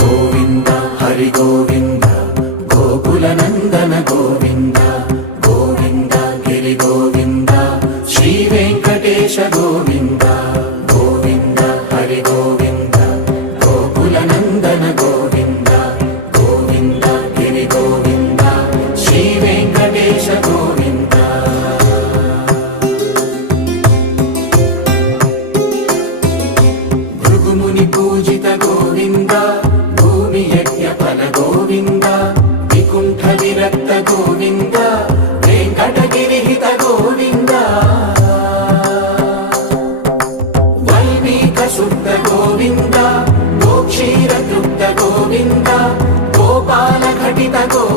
గోవింద హరి గోవింద గోకుల నందన గోవింద గోవింద గిరి గోవింద శ్రీ వెంకటేశ గోవింద గోవింద హరి గోవింద గోకుల నందన గోవింద గోవింద గిరి గోవింద శ్రీ వెంకటేశ గోవింద. భృగుముని పూజిత గోవింద భూమి యజ్ఞ ఫల గోవింద వికుంఠ విరక్త గోవింద వెంకటగిరిహిత గోవింద వైదిక శుద్ధ గోవింద గోక్షీర తృప్త గోవింద గోపాల ఘటిత గోవింద